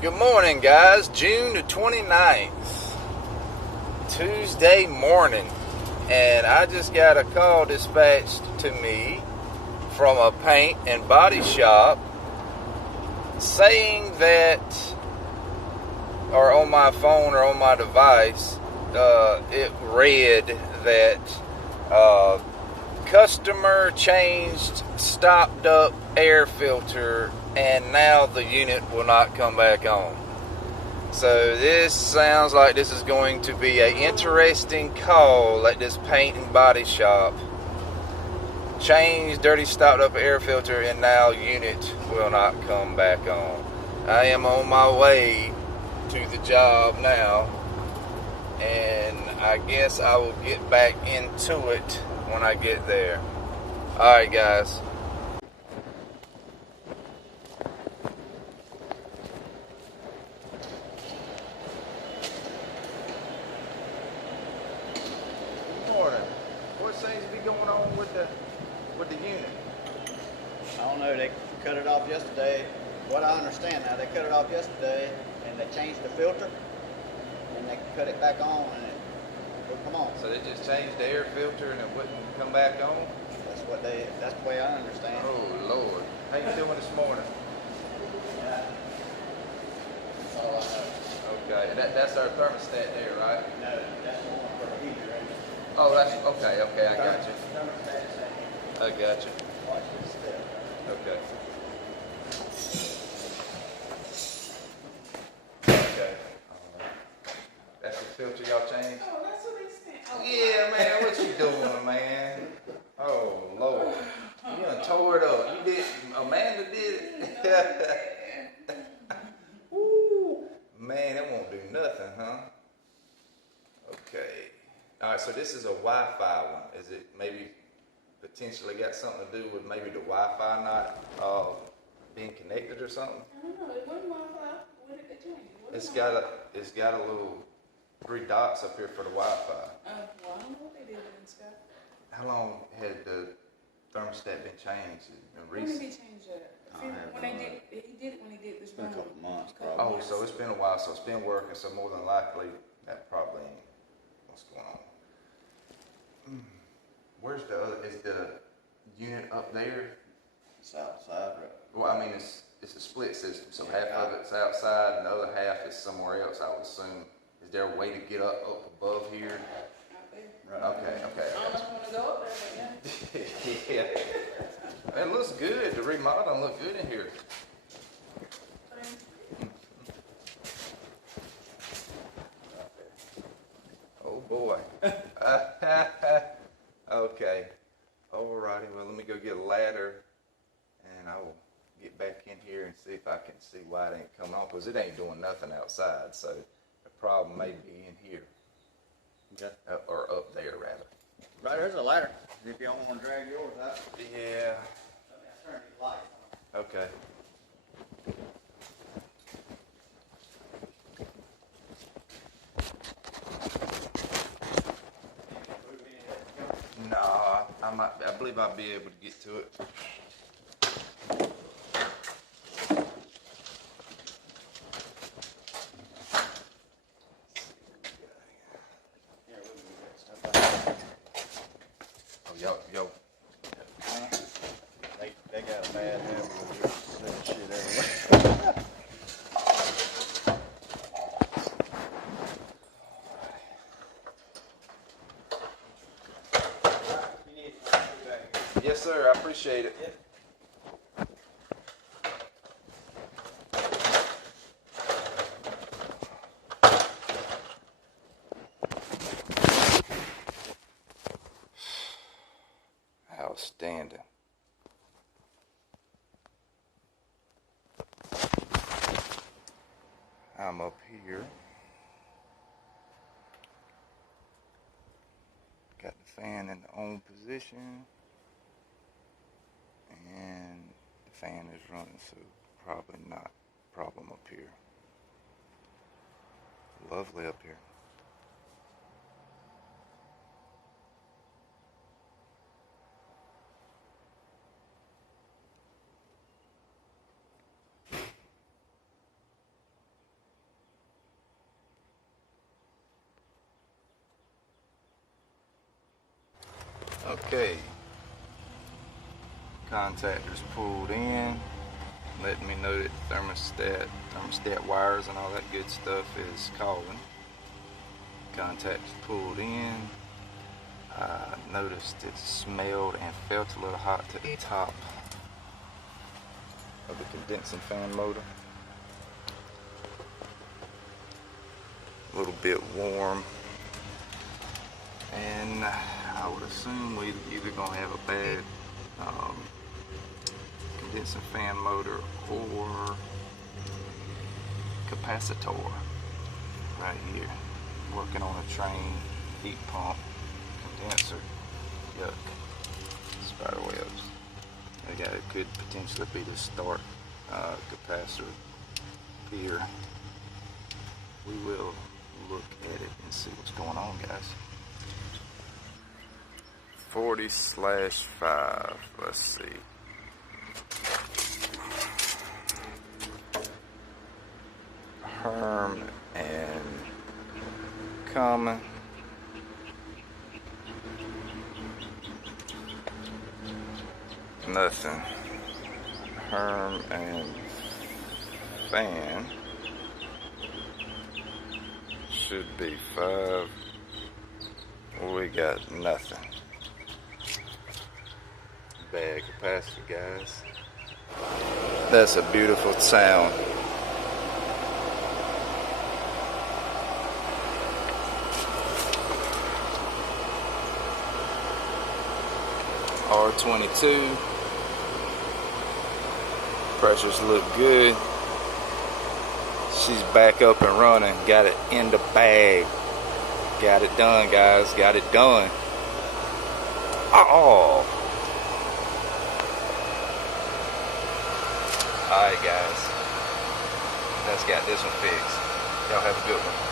Good morning, guys. June the 29th, Tuesday morning, and I just got a call dispatched to me from a paint and body shop saying that, or on my phone or on my device, it read that customer changed stopped up air filter and now the unit will not come back on. So this sounds like this is going to be an interesting call at this paint and body shop. Changed dirty stopped up air filter and now unit will not come back on. I am on my way to the job now, and I guess I will get back into it when I get there. Alright, guys. Good morning. What seems to be going on with the unit? I don't know, they cut it off yesterday. What I understand now, they cut it off yesterday and they changed the filter and they cut it back on and it would come on. So they just changed the air filter and it wouldn't come back on? That's the way I understand. Oh Lord. How you doing this morning? Yeah. That's all I know. Okay, that's our thermostat there, right? No, that's the one for the heater, right? Oh, that's okay, I got you. Thermostat is that here. I got you. Watch this step. Okay. Okay. That's the filter y'all changed? Oh, that's what they said. Oh, Yeah, man, what you doing, man? Oh, Lord. You done tore it up. You did, Amanda did it? Woo. Man, that won't do nothing, huh? Okay. All right, so this is a Wi-Fi one. Is it maybe potentially got something to do with maybe the Wi-Fi not being connected or something? I don't know. It wasn't Wi-Fi. What did they change? It's got a little 3 dots up here for the Wi-Fi. Well, I don't know what they did with it, Scott. How long had the thermostat been changed? When did he change that? He did it when he did this It's been a couple months, Couple probably. Oh, months. so it's been a while, so it's been working, so more than likely that probably ain't what's going on. Where's the other, is the unit up there? It's outside, right? Well, I mean, it's a split system, so half of it's outside and the other half is somewhere else, I would assume. Is there a way to get up above here? Out there. Right. Okay. I don't know if I want to go up there, but yeah. Yeah. It looks good, the remodeling look good in here. Oh boy. Okay. Alrighty, well let me go get a ladder and I will get back in here and see if I can see why it ain't coming on, because it ain't doing nothing outside, so the problem may be in here. Okay. Or up there rather. Right, there's a ladder. If you don't want to drag yours out. Yeah. Let me turn these lights on. Okay. No, I believe I'll be able to get to it. Oh, yo. They got a bad habit of just setting shit everywhere. You need to come back here. Yes, sir. I appreciate it. Yep. Outstanding. I'm up here. Got the fan in the on position. And the fan is running, so probably not a problem up here. Lovely up here. Okay. Contactors pulled in, letting me know that thermostat wires and all that good stuff is calling. Contactors pulled in. I noticed it smelled and felt a little hot to the top of the condensing fan motor. A little bit warm, and I would assume we're either gonna have a bad condensing fan motor or capacitor right here, working on a train heat pump condenser. Yuck, spider webs. Again, it could potentially be the start capacitor here. We will look at it and see what's going on, guys. 40/5, let's see. Herm and Common. Nothing. Herm and Fan should be 5. We got nothing. Bad capacitor, guys. That's a beautiful sound. R22. Pressures look good. She's back up and running. Got it in the bag. Got it done, guys. Got it done. Oh. Alright, guys. Let's get this one fixed. Y'all have a good one.